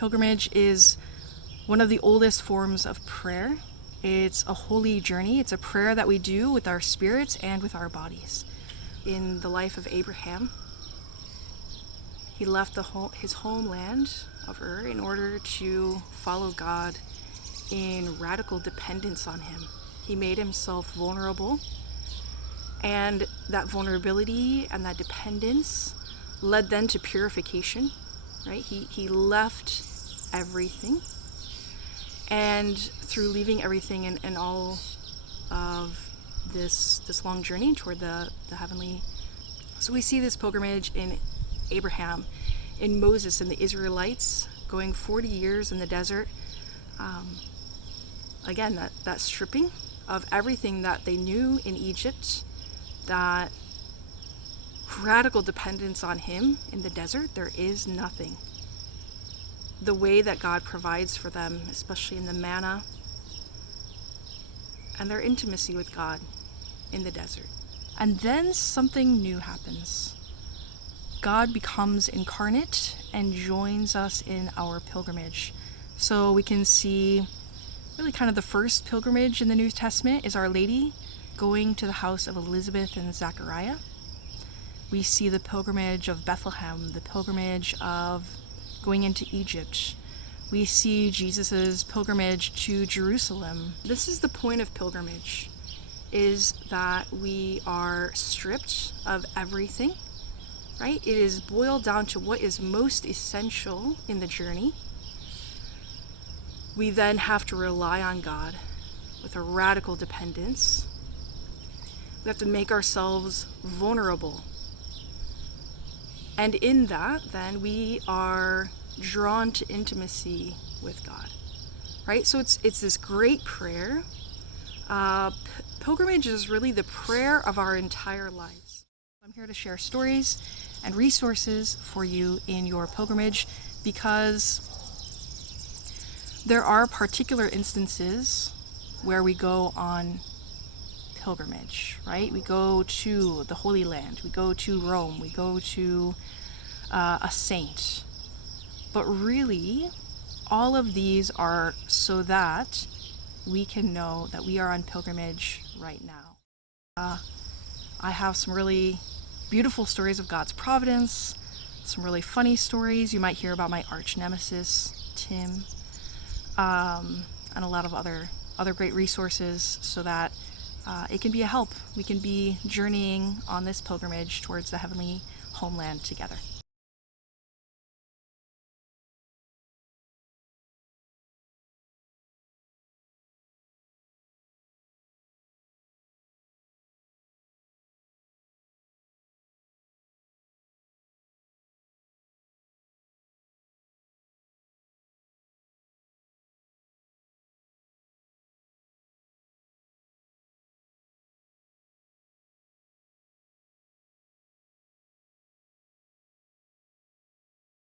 Pilgrimage is one of the oldest forms of prayer. It's a holy journey. It's a prayer that we do with our spirits and with our bodies. In the life of Abraham, he left his homeland of Ur in order to follow God in radical dependence on him. He made himself vulnerable, and that vulnerability and that dependence led then to purification, right? He left everything, and through leaving everything and all of this long journey toward the heavenly. So we see this pilgrimage in Abraham, in Moses and the Israelites going 40 years in the desert. Again, that stripping of everything that they knew in Egypt, that radical dependence on him in the desert. There is nothing. The way that God provides for them, especially in the manna, and their intimacy with God in the desert. And then something new happens. God becomes incarnate and joins us in our pilgrimage. So we can see really kind of the first pilgrimage in the New Testament is Our Lady going to the house of Elizabeth and Zechariah. We see the pilgrimage of Bethlehem, the pilgrimage of going into Egypt. We see Jesus's pilgrimage to Jerusalem. This is the point of pilgrimage, is that we are stripped of everything, right? It is boiled down to what is most essential in the journey. We then have to rely on God with a radical dependence. We have to make ourselves vulnerable. And in that, then, we are drawn to intimacy with God, right? So it's this great prayer. Pilgrimage is really the prayer of our entire lives. I'm here to share stories and resources for you in your pilgrimage, because there are particular instances where we go on pilgrimage, right? We go to the Holy Land, we go to Rome, we go to a saint. But really, all of these are so that we can know that we are on pilgrimage right now. I have some really beautiful stories of God's providence, some really funny stories. You might hear about my arch nemesis, Tim, and a lot of other great resources, so that it can be a help. We can be journeying on this pilgrimage towards the heavenly homeland together.